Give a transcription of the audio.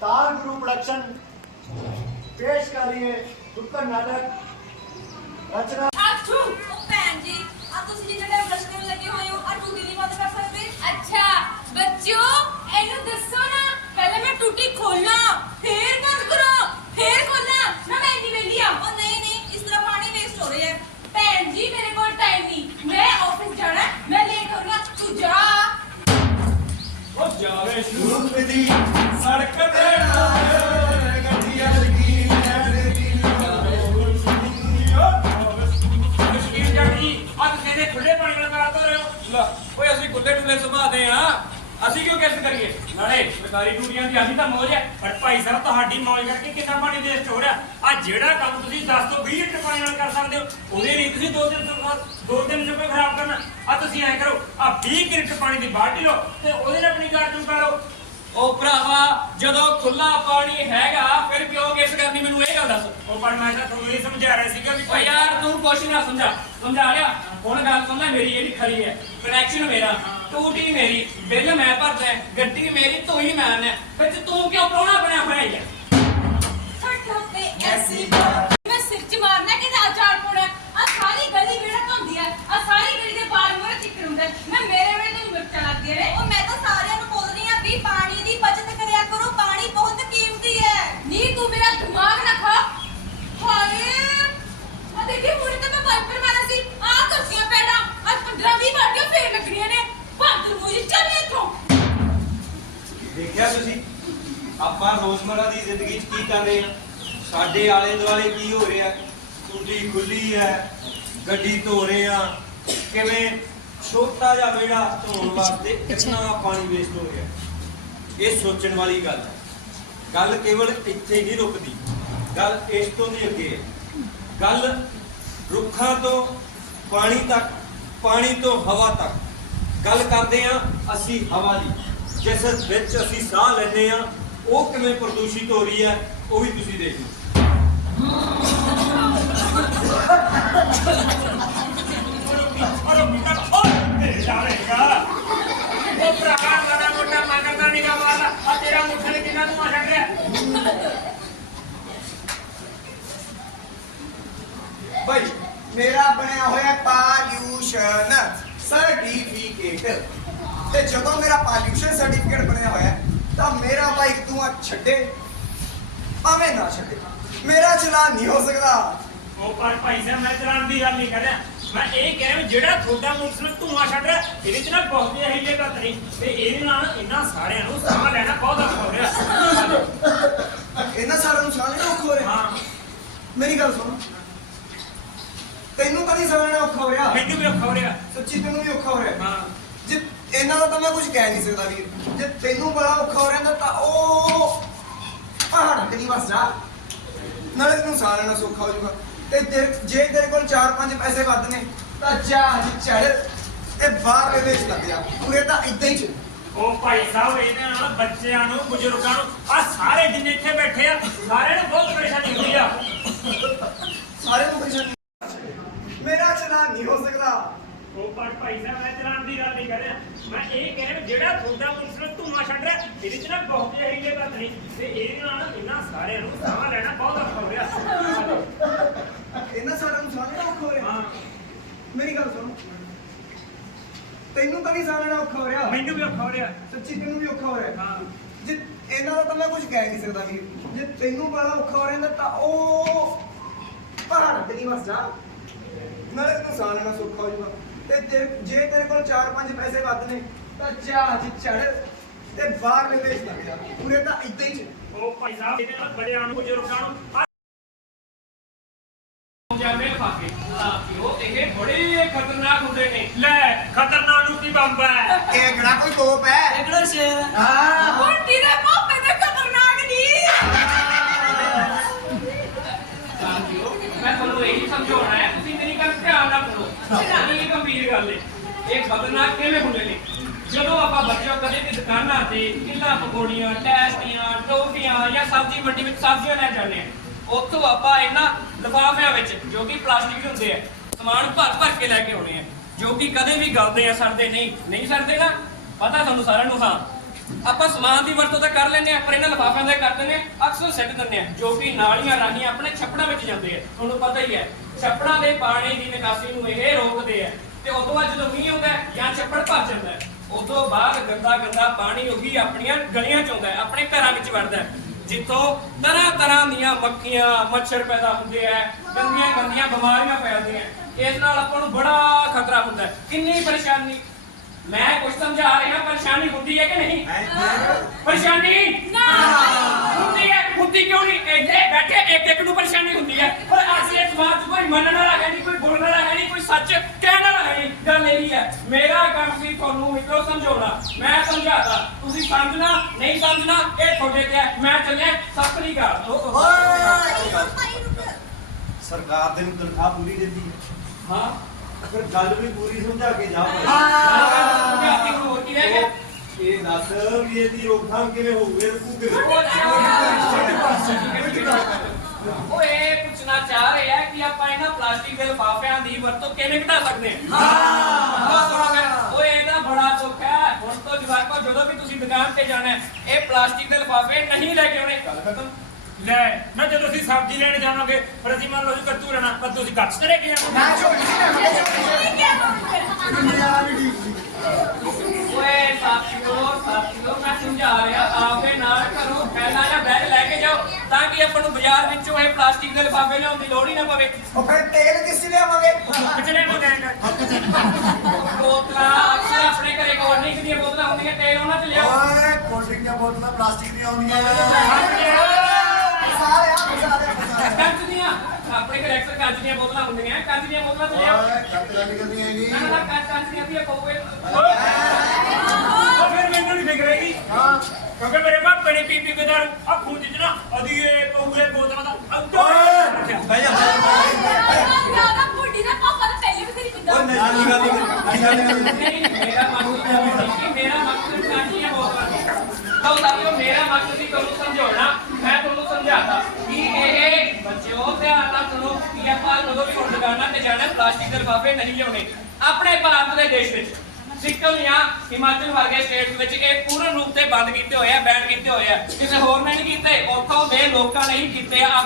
तार गुरु प्रोडक्शन पेश कर रही है नुक्कड़ नाटक रचना आछू भैन जी अब तुम जितने ब्रश करने लगे हो आ टूटी नहीं बात कर सकते अच्छा बच्चों ਵਿਧੀ ਸੜਕ ਤੇ ਨਾਲ ਗੱਡੀਆਂ ਲੱਗੀ ਮਸ਼ਕੀਨ ਜੜੀ ਅੱਜ ਕਹਿੰਦੇ ਖੁੱਲੇ ਪਾਣੀ ਨਾਲ ਕਰਾਤਾ ਰਹੇ। ਹੋ ਲੈ ਓਏ ਅਸੀਂ ਕੁੱਤੇ ਟੁੱਲੇ ਸੁਭਾਦੇ ਆ। ਅਸੀਂ ਕਿਉਂ ਕਿਸ ਕਰੀਏ? ਨਾਲੇ ਸਰਕਾਰੀ ਡਿਊਟੀਆਂ ਦੀ ਅਸੀਂ ਤਾਂ ਮੌਜ ਹੈ। ਪਰ ਭਾਈ ਸਾਹਿਬ ਤੁਹਾਡੀ ਮੌਜ ਕਰਕੇ ਕਿੰਨਾ ਪਾਣੀ ਵੇਸਟ ਹੋ ਰਿਹਾ? ਆ ਜਿਹੜਾ ਕੰਮ ਤੁਸੀਂ 10 ਤੋਂ 20 ਲੀਟਰ ਪਾਣੀ ਨਾਲ ਕਰ ਸਕਦੇ ਹੋ ਉਹਦੇ ਲਈ ਤੁਸੀਂ ਦੋ ਦਿਨ ਤੋਂ ਦੋ ਦਿਨ ਚੁੱਪੇ ਖਰਾਬ ਕਰਨਾ। ਆ ਤੁਸੀਂ ਐਂ ਕਰੋ ਆ 20 ਲੀਟਰ ਪਾਣੀ ਦੀ ਬਾਲਟੀ ਲਓ ਤੇ ਉਹਦੇ ਨਾਲ ਆਪਣੀ ਕਾਰ ਚੁੱਕਾ ਲਓ। ਉਹ ਭਰਾਵਾ ਜਦੋਂ ਖੁੱਲਾ ਪਾਣੀ ਹੈਗਾ ਫਿਰ ਕਿਉਂ ਕਿਸ ਕਰਨੀ? ਮੈਨੂੰ ਇਹ ਗੱਲ ਦੱਸ। ਉਹ ਪਰ ਮੈਂ ਤਾਂ ਤੁਹਾਨੂੰ ਇਹ ਸਮਝਾ ਰਿਹਾ ਸੀਗਾ ਵੀ ਭਾਈ ਯਾਰ ਤੂੰ ਕੁਛ ਨਾ ਸਮਝਾ। ਸਮਝਾ ਲਿਆ? ਹੁਣ ਗੱਲ ਸੁਣ ਲੈ ਮੇਰੀ ਜਿਹੜੀ ਖਰੀ ਹੈ। ਕਨੈਕਸ਼ਨ ਮੇਰਾ ਟੂਟੀ ਮੇਰੀ ਬਿੱਲ ਮੈਂ ਭਰਦਾ ਹੈ, ਗੱਡੀ ਮੇਰੀ ਤੂੰ ਹੀ ਮੈਂ ਨੇ ਵਿੱਚ ਤੂੰ ਕਿਉਂ ਪ੍ਰਾਹੁਣਾ ਬਣਿਆ ਹੋਇਆ ਹੈ ਛੱਡੋ ਤੇ ਐਸੀ ਬਾਤ ਮੈਂ ਸਿਰ ਚ ਮਾਰਨਾ ਕਿ ਅਚਾਰ ਪਾਉਣਾ ਆ ਸਾਰੀ ਗਲੀ ਜਿਹੜਾ ਧੁੰਦੀ ਆ ਆ ਸਾਰੀ ਗਲੀ ਦੇ ਬਾਹਰ ਮੋਰੇ ਚਿੱਕੜ ਹੁੰਦਾ ਹੈ। ਮੈਂ ਮੇਰੇ ਵੇਲੇ ਤੈਨੂੰ ਮਿਰਚਾਂ ਲੱਗਦੀਆਂ ਨੇ ਉਹ ਮੈਂ ਤਾਂ ਸਾਰਿਆਂ ਨੂੰ ਬੋਲ ਰਹੀ ਆ ਵੀ ਪਾਣੀ ਦੀ ਬਚਤ ਕਰਿਆ ਕਰੋ ਪਾਣੀ ਬਹੁਤ ਕੀਮਤੀ ਹੈ ਨੀ ਤੂੰ ਮੇਰਾ ਦਿਮਾਗ ਨਾ ਖਾ ਹਾਏ ਆ ਦੇਖੀ ਮੁੰਡੇ ਤੇ ਮੈਂ ਵਾਈਪਰ ਮਾਰਾ ਸੀ ਆ ਕੁਰਸੀਆਂ ਪੈਣਾ ਅੱਜ 15 20 ਬਾਟੀਆਂ ਫੇਰ ਲੱਗਣੀਆਂ ਨੇ ਭੰਗ ਮੂਜੀ ਚੱਲ ਇੱਥੋਂ ਦੇਖਿਆ ਤੁਸੀਂ ਆਪਾਂ ਰੋਜ਼ਮਰਾ ਦੀ ਜ਼ਿੰਦਗੀ 'ਚ ਕੀ ਕਰ ਰਹੇ ਹਾਂ? ਸਾਡੇ ਆਲੇ ਦੁਆਲੇ ਕੀ ਹੋ ਰਿਹਾ? ਟੂਟੀ ਖੁੱਲੀ ਹੈ, ਗੱਡੀ ਧੋ ਰਹੇ ਆ ਕਿਵੇਂ ਛੋਟਾ ਜਿਹਾ ਵਿਹੜਾ ਧੋਣ ਵਾਸਤੇ ਕਿੰਨਾ ਪਾਣੀ ਵੇਸਟ ਹੋ ਰਿਹਾ? ਇਹ ਸੋਚਣ ਵਾਲੀ ਗੱਲ ਹੈ। ਗੱਲ ਕੇਵਲ ਇੱਥੇ ਨਹੀਂ ਰੁਕਦੀ। ਗੱਲ ਇਸ ਤੋਂ ਵੀ ਅੱਗੇ ਹੈ। ਗੱਲ ਰੁੱਖਾਂ ਤੋਂ ਪਾਣੀ ਤੱਕ, ਪਾਣੀ ਤੋਂ ਹਵਾ ਤੱਕ। ਗੱਲ ਕਰਦੇ ਆ ਅਸੀਂ ਹਵਾ ਦੀ। ਜਿਸ ਵਿੱਚ ਅਸੀਂ ਸਾਹ ਲੈਂਦੇ ਆ ਉਹ ਕਿਵੇਂ ਪ੍ਰਦੂਸ਼ਿਤ ਹੋ ਰਹੀ ਹੈ, ਉਹ ਵੀ ਤੁਸੀਂ ਦੇਖ ਲਓ। ਭਾਈ, ਮੇਰਾ ਬਣਿਆ ਹੋਇਆ ਪਾਲਿਊਸ਼ਨ ਸਰਟੀਫਿਕੇਟ ਤੇ ਜਦੋਂ ਮੇਰਾ ਪਾਲਿਊਸ਼ਨ ਸਰਟੀਫਿਕੇਟ ਬਣਿਆ ਹੋਇਆ ਤਾਂ ਮੇਰਾ ਧੂਆਂ ਛੱਡੇ। ਭਾਵੇਂ ਨਾ ਛੱਡੇ। ਮੇਰਾ ਚਲਾਨ ਨਹੀਂ ਹੋ ਸਕਦਾ। ਉਹ ਪਰ ਭਾਈ ਸਾਹਿਬ ਮੈਂ ਚਲਾਨ ਦੀ ਗੱਲ ਨਹੀਂ ਕਰ ਰਿਹਾ ਮੈਂ ਇਹ ਕਹਿ ਰਿਹਾ ਵੀ ਜਿਹੜਾ ਤੁਹਾਡਾ ਮੋਟਰਸਾਈਕਲ ਧੂਆਂ ਛੱਡ ਰਿਹਾ ਇਹਦੇ ਚ ਨਾ ਬਹੁਤ ਜਿਹੀ ਇਹੀ ਜਗ੍ਹਾ ਨਹੀਂ ਤੇ ਇਹਦੇ ਨਾਲ ਇਹਨਾਂ ਸਾਰਿਆਂ ਨੂੰ ਸਾਹ ਲੈਣਾ ਬਹੁਤ ਔਖਾ ਹੋ ਰਿਹਾ। ਇਹਨਾਂ ਸਾਰਿਆਂ ਨੂੰ ਸਾਹ ਲੈਣਾ ਔਖਾ ਹੋ ਰਿਹਾ। ਹਾਂ। ਮੇਰੀ ਗੱਲ ਸੁਣ। ਤੈਨੂੰ ਨਹੀਂ ਸਾਹ ਲੈਣਾ ਔਖਾ ਹੋ ਰਿਹਾ? ਮੈਨੂੰ ਵੀ ਔਖਾ ਹੋ ਰਿਹਾ। ਸੱਚੀ ਤੈਨੂੰ ਵੀ ਔਖਾ ਹੋ ਰਿਹਾ। ਹਾਂ। ਜੇ ਇਹਨਾਂ ਦਾ ਤਾਂ ਮੈਂ ਕੁਝ ਕਹਿ ਨਹੀਂ ਸਕਦਾ ਵੀਰ। ਜੇ ਤੈਨੂੰ ਬੜਾ ਔਖਾ ਹੋ ਰਿਹਾ ਤਾਂ ਉਹ ਪਹਾੜ ਤੇ ਬਸ ਜਾ ਨਾਲੇ ਤੈਨੂੰ ਸਾਹ ਲੈਣਾ ਸੌਖਾ ਹੋ ਜਾਊਗਾ। ਤੇ ਜੇ- ਜੇ ਤੇਰੇ ਕੋਲ 4-5 ਪੈਸੇ ਵੱਧ ਨੇ, ਤਾਂ ਜਹਾਜ਼ ਚੜ ਤੇ ਬਾਹਰ ਦੇ ਦੇਸ਼ ਲੱਗ ਜਾ ਪੂਰੇ ਤਾਂ ਇਦਾਂ ਹੀ ਚੱਲ। ਉਹ ਭਾਈ ਸਾਹਿਬ ਇਹਨਾਂ ਨਾਲ ਬੱਚਿਆਂ ਨੂੰ, ਬਜ਼ੁਰਗਾਂ ਨੂੰ ਆ ਸਾਰੇ ਜਿੰਨੇ ਇੱਥੇ ਬੈਠੇ ਆ, ਸਾਰੇ ਨੂੰ ਬਹੁਤ ਪਰੇਸ਼ਾਨੀ ਹੁੰਦੀ ਆ ਸਾਰੇ ਨੂੰ ਪਰੇਸ਼ਾਨੀ ਮੇਰਾ ਚਲਾਨ ਨਹੀਂ ਹੋ ਸਕਦਾ ਉਹ ਪਰ ਭਾਈ ਸਾਹਿਬ ਮੈਂ ਚਲਾਨ ਦੀ ਗੱਲ ਨਹੀਂ ਕਰ ਰਿਹਾ ਮੈਂ ਇਹ ਕਹਿ ਰਿਹਾ ਵੀ ਜਿਹੜਾ ਤੁਹਾਡਾ ਮੋਟਰਸਾਈਕਲ ਧੂਆਂ ਛੱਡ ਰਿਹਾ ਇਹਦੇ ਚ ਨਾ ਬਹੁਤ ਜਿਹੀ ਜਗ੍ਹਾ ਨਹੀਂ ਤੇ ਇਹਦੇ ਨਾਲ ਇਹਨਾਂ ਸਾਰਿਆਂ ਨੂੰ ਸਾਹ ਲੈਣਾ ਬਹੁਤ ਔਖਾ ਹੋ ਰਿਹਾ। ਇਹਨਾਂ ਸਾਰਿਆਂ ਨੂੰ ਸਾਹ ਲੈਣਾ ਔਖਾ ਹੋ ਰਿਹਾ? ਮੇਰੀ ਗੱਲ ਸੁਣ। ਤੈਨੂੰ ਤਾਂ ਨਹੀਂ ਸਾਹ ਲੈਣਾ ਔਖਾ ਹੋ ਰਿਹਾ। ਮੈਨੂੰ ਵੀ ਔਖਾ ਹੋ ਰਿਹਾ। ਸੱਚੀ ਤੈਨੂੰ ਵੀ ਔਖਾ ਹੋ ਰਿਹਾ। ਹਾਂ। ਜੇ ਇਹਨਾਂ ਦਾ ਤਾਂ ਮੈਂ ਕੁਝ ਕਹਿ ਨਹੀਂ ਸਕਦਾ ਵੀਰ ਜੇ ਤੈਨੂੰ ਬੜਾ ਔਖਾ ਹੋ ਰਿਹਾ ਤਾਂ ਉਹ ਪਹਾੜ ਤੇ ਨਹੀਂ ਜਾ। ਨਾਲੇ ਤੈਨੂੰ ਸਾਹ ਲੈਣਾ ਸੌਖਾ ਹੋ ਜਾਊਗਾ। ਤੇ ਜੇ- ਜੇ ਤੇਰੇ ਕੋਲ 4-5 ਪੈਸੇ ਵੱਧ ਨੇ ਤਾਂ ਜਹਾਜ਼ ਚੜ ਤੇ ਬਾਹਰ ਦੇ ਦੇਸ਼ ਲੱਗ ਜਾ ਪੂਰੇ ਤਾਂ ਇਦਾਂ ਹੀ ਚੱਲ। ਉਹ ਭਾਈ ਸਾਹਿਬ ਇਹਦੇ ਨਾਲ ਬੜਿਆਂ ਨੂੰ ਬਜ਼ੁਰਗਾਂ ਨੂੰ ਜਾਂਦੇ ਫਾਕੇ ਕਿਉਂ ਇਹ ਬੜੇ ਖਤਰਨਾਕ ਹੁੰਦੇ ਨੇ। ਲੈ ਖਤਰਨਾਕ ਨੂੰ ਕੀ ਬੰਬ ਹੈ? ਇਹ ਕਿਹੜਾ ਕੋਈ ਤੋਪ ਹੈ? ਕਿਹੜਾ ਸ਼ੇਰ ਹਾਂ? ਮੁੰਡੀ ਦੇ ਮੋਪੇ ਦੇ ਖਤਰਨਾਕ ਨਹੀਂ ਸਾਥੀਓ ਮੈਂ ਤੁਹਾਨੂੰ ਇਹੀ ਸਮਝਾਉਣਾ ਹੈ ਤੁਸੀਂ ਮੇਰੀ ਗੱਲ ਧਿਆਨ ਨਾਲ ਸੁਣੋ ਇਹ ਗੰਭੀਰ ਗੱਲ ਹੈ ਇਹ ਖਤਰਨਾਕ ਕਿਵੇਂ ਹੁੰਦੇ ਨੇ ਜਦੋਂ ਆਪਾਂ ਬੱਚਿਆਂ ਕਦੇ ਵੀ ਦੁਕਾਨਾਂ ਤੇ ਕਿੰਨਾ ਪਕੌੜੀਆਂ, ਟੈਸਟੀਆਂ ਟੋਫੀਆਂ ਜਾਂ ਸਬਜ਼ੀ ਮੰਡੀ ਵਿੱਚ ਸਬਜ਼ੀਆਂ ਲੈ ਜਾਂਦੇ ਆ। ਉੱਥੋਂ ਆਪਾਂ ਇਹਨਾਂ ਲਿਫਾਫਿਆਂ ਵਿੱਚ, ਜੋ ਕਿ ਪਲਾਸਟਿਕ ਦੇ ਹੁੰਦੇ ਆ, ਸਮਾਨ ਭਰ ਭਰ ਕੇ ਲੈ ਕੇ ਆਉਣੇ ਆ। ਜੋ ਕਿ ਕਦੇ ਵੀ ਗਲਦੇ ਆ ਸੜਦੇ ਨਹੀਂ। ਨਹੀਂ ਸੜਦੇ ਨਾ, ਪਤਾ ਤੁਹਾਨੂੰ ਸਾਰਿਆਂ ਨੂੰ ਹਾਂ। ਆਪਾਂ ਸਮਾਨ ਦੀ ਵਰਤੋਂ ਤਾਂ ਕਰ ਲੈਂਦੇ ਆ, ਪਰ ਇਹਨਾਂ ਲਿਫਾਫਿਆਂ ਦਾ ਕਰ ਦਿੰਦੇ ਆ, ਅਕਸਰ ਸਿੱਟ ਦਿੰਦੇ ਆ, ਜੋ ਕਿ ਨਾਲੀਆਂ ਰਾਹੀਂ ਆਪਣੇ ਛੱਪੜਾਂ ਵਿੱਚ ਜਾਂਦੇ ਆ। ਤੁਹਾਨੂੰ ਪਤਾ ਹੀ ਹੈ, ਛੱਪੜਾਂ ਦੇ ਪਾਣੀ ਦੀ ਨਿਕਾਸੀ ਨੂੰ ਇਹ ਰੋਕਦੇ ਆ। ਤੇ ਉਸ ਤੋਂ ਬਾਅਦ ਜਦੋਂ ਮੀਂਹ ਆਉਂਦਾ ਜਾਂ ਛੱਪੜ ਭਰ ਜਾਂਦਾ ਹੈ ਉਦੋਂ ਬਾਅਦ ਗੰਦਾ ਗੰਦਾ ਪਾਣੀ ਉਹੀ ਆਪਣੀਆਂ ਗਲੀਆਂ ਚ ਆਉਂਦਾ ਹੈ ਆਪਣੇ ਘਰਾਂ ਵਿੱਚ ਵੜਦਾ ਹੈ। ਜਿੱਥੋਂ ਤਰ੍ਹਾਂ ਤਰ੍ਹਾਂ ਦੀਆਂ ਮੱਖੀਆਂ ਮੱਛਰ ਪੈਦਾ ਹੁੰਦੇ ਆ ਗੰਦੀਆਂ ਗੰਦੀਆਂ ਬਿਮਾਰੀਆਂ ਫੈਲਦੀਆਂ ਇਸ ਨਾਲ ਆਪਾਂ ਨੂੰ ਬੜਾ ਖਤਰਾ ਹੁੰਦਾ ਹੈ। ਕਿੰਨੀ ਪਰੇਸ਼ਾਨੀ? ਮੈਂ ਕੁਝ ਸਮਝਾ ਰਿਹਾ ਪਰੇਸ਼ਾਨੀ ਹੁੰਦੀ ਹੈ ਕਿ ਨਹੀਂ? ਪਰੇਸ਼ਾਨੀ? ਹੁੰਦੀ ਹੈ। ਹੁੰਦੀ ਕਿਉਂ ਨਹੀਂ? ਇੱਥੇ ਬੈਠੇ ਇੱਕ ਇੱਕ ਨੂੰ ਪਰੇਸ਼ਾਨੀ ਹੁੰਦੀ ਹੈ ਪਰ ਅੱਜ ਇਹ ਸਮਾਜ 'ਚ ਕੋਈ ਮੰਨਣ ਵਾਲਾ ਹੈ ਨਹੀਂ ਕੋਈ ਬੋਲਣ ਵਾਲਾ ਹੈ ਨਹੀਂ ਕੋਈ ਸੱਚ ਕਹਿਣ ਵਾਲਾ ਹੈ ਨਹੀਂ ਗੱਲ ਇਹ ਹੈ ਮੇਰਾ ਕੰਮ ਮਿੱਤਰੋ ਸਮਝਾਉਣਾ? ਮੈਂ ਸਮਝਾਤਾ। ਤੁਸੀਂ ਸਮਝਣਾ ਨਹੀਂ ਸਮਝਣਾ ਇਹ ਤੁਹਾਡੇ ਤੇ ਹੈ। ਮੈਂ ਚੱਲਿਆ। ਰੁਕ ਭਾਈ ਰੁਕ। ਸਰਕਾਰ ਤੈਨੂੰ ਤਨਖਾਹ ਪੂਰੀ ਦਿੰਦੀ ਹੈ ਹਾਂ। ਫਿਰ ਗੱਲ ਵੀ ਪੂਰੀ ਸਮਝਾ ਕੇ ਜਾ ਭਾਈ ਸਮਝਾਤੀ ਨੂੰ ਹੋਰ ਕੀ ਰਹਿ ਗਿਆ? ਇਹ ਦੱਸ ਵੀ ਇਹਦੀ ਰੋਕਥਾਮ ਕਿਵੇਂ ਹੋਊਗੀ ਰੁਕੂ ਕਿਵੇਂ ਉਹ ਇਹ ਪੁੱਛਣਾ ਚਾਹ ਰਿਹਾ ਕਿ ਆਪਾਂ ਇਹਨਾਂ ਪਲਾਸਟਿਕ ਦੇ ਲਿਫਾਫਿਆਂ ਦੀ ਵਰਤੋਂ ਕਿਵੇਂ ਘਟਾ ਸਕਦੇ ਹਾਂ? ਹਾਂ ਉਹ ਇਹਦਾ ਬੜਾ ਸੁੱਖ ਹੈ ਹੁਣ ਤੋਂ ਜਵਾਕੋ ਜਦੋਂ ਵੀ ਤੁਸੀਂ ਦੁਕਾਨ ਤੇ ਜਾਣਾ ਹੈ, ਇਹ ਪਲਾਸਟਿਕ ਦੇ ਲਿਫਾਫੇ ਨਹੀਂ ਲੈ ਕੇ ਆਉਣੇ। ਗੱਲ ਖਤਮ। ਲੈ ਮੈਂ ਜਦੋਂ ਅਸੀਂ ਸਬਜ਼ੀ ਲੈਣ ਜਾਵਾਂਗੇ ਫਿਰ ਅਸੀਂ ਮੰਨ ਲਓ ਜੀ ਕੱਟੂ ਲੈਣਾ ਪਰ ਤੁਸੀਂ ਕੱਟ ਕਰੇ ਕੇ ਮੈਂ ਝੋਲੀ ਸੀ ਮੈਂ ਝੋਲੀ ਕਿੰਨੇ ਜਾਣਾ ਵੀ ਠੀਕ ਸੀ। ਓਏ ਸਾਥੀਓ ਸਾਥੀਓ ਮੈਂ ਸਮਝਾ ਰਿਹਾ ਆਪੇ ਨਾਲ ਘਰੋਂ ਪਹਿਲਾਂ ਜਾਂ ਬੈਗ ਲੈ ਕੇ ਜਾਓ ਤਾਂ ਕਿ ਆਪਾਂ ਨੂੰ ਬਾਜ਼ਾਰ ਵਿੱਚੋਂ ਇਹ ਪਲਾਸਟਿਕ ਦੇ ਲਿਫਾਫੇ ਲਿਆਉਣ ਦੀ ਲੋੜ ਹੀ ਨਾ ਪਵੇ। ਉਹ ਫਿਰ ਤੇਲ ਕਿਸ ਲਿਆਵਾਂਗੇ? ਕਿਚਨੇ ਕੋ ਲੈਣਾ ਬੋਤਲਾਂ ਅਕਸਰ ਆਪਣੇ ਘਰੇ ਕੋਲਡਿੰਗ ਦੀਆਂ ਬੋਤਲਾਂ ਹੁੰਦੀਆਂ ਤੇਲ ਉਹਨਾਂ ਚ ਲਿਆਓ। ਓਏ ਕੋਲਡ ਡਰਿੰਕ ਦੀਆਂ ਬੋਤਲਾਂ ਪਲਾਸਟਿਕ ਦੀਆਂ ਆਉਂਦੀਆਂ ਸਾਰੇ ਆ ਸਾਰੇ ਕੱਚ ਦੀਆਂ ਆਪਣੇ ਘਰੇ ਅਕਸਰ ਕੱਚ ਦੀਆਂ ਬੋਤਲਾਂ ਹੁੰਦੀਆਂ ਕੱਚ ਦੀਆਂ ਬੋਤਲਾਂ ਚ ਲਿਆਓ। ਓਏ ਕੱਟ ਗੱਲ ਕਰਨੀ ਹੈਗੀ ਨਾ ਨਾ ਕੱਚ ਕੱਚ ਦੀਆਂ ਵੀ ਉਹ ਫਿਕਰ ਹੈਗੀ ਹਾਂ। ਕਿਉਂਕਿ ਮੇਰੇ ਪਾਪੇ ਨੇ ਪੀ ਪੀ ਕੇ ਦਾਰੂ ਆ ਖੂਨ ਚ ਨਾ ਅਦੀ ਇਹ ਪਹੂਏ ਬੋਤਲਾਂ ਦਾ ਅੱਧਾ ਓਏ! ਬਹਿ ਜਾ ਬਹਿ ਜਾ ਜ਼ਿਆਦਾ ਬੁੱਢੀ ਦਾ ਪਾਪਾ ਤਾਂ ਪਹਿਲੇ ਵੀ ਤੇਰੀ ਉਹ ਕਿਦਾਂ ਨਸ਼ਾ ਦੀ ਗੱਲ ਨਹੀਂ ਨਸ਼ਾ ਦੀ ਗੱਲ ਨਹੀਂ ਨਹੀਂ ਮੇਰਾ ਮਕਸਦ ਇਹ ਨਹੀਂ ਕਿ ਮੇਰਾ ਮਕਸਦ ਕੱਚ ਦੀਆਂ ਬੋਤਲਾਂ ਤਾਂ ਸਾਥੀਓ ਮੇਰਾ ਮਕਸਦ ਸੀ ਤੁਹਾਨੂੰ ਸਮਝਾਉਣਾ। ਮੈਂ ਤੁਹਾਨੂੰ ਸਮਝਾਤਾ ਕਿ ਇਹ ਬੱਚਿਓ ਧਿਆਨ ਨਾਲ ਸੁਣੋ ਕਿ ਆਪਾਂ ਜਦੋਂ ਵੀ ਹੁਣ ਦੁਕਾਨਾਂ ਤੇ ਜਾਣਾ ਪਲਾਸਟਿਕ ਦੇ ਲਿਫਾਫੇ ਨਹੀਂ ਲਿਆਉਣੇ। ਆਪਣੇ ਭਾਰਤ ਦੇ ਦੇਸ਼ ਵਿੱਚ। ਸਿੱਕਮ ਜਾਂ ਹਿਮਾਚਲ ਵਰਗੇ ਸਟੇਟਸ ਵਿੱਚ ਇਹ ਪੂਰਨ ਰੂਪ ਤੇ ਬੰਦ ਕੀਤੇ ਹੋਏ ਆ ਬੈਨ ਕੀਤੇ ਹੋਏ ਆ। ਕਿਸੇ ਹੋਰ ਨੇ ਨਹੀਂ ਕੀਤੇ ਉੱਥੋਂ ਦੇ ਲੋਕਾਂ ਨੇ ਹੀ ਕੀਤੇ ਆ।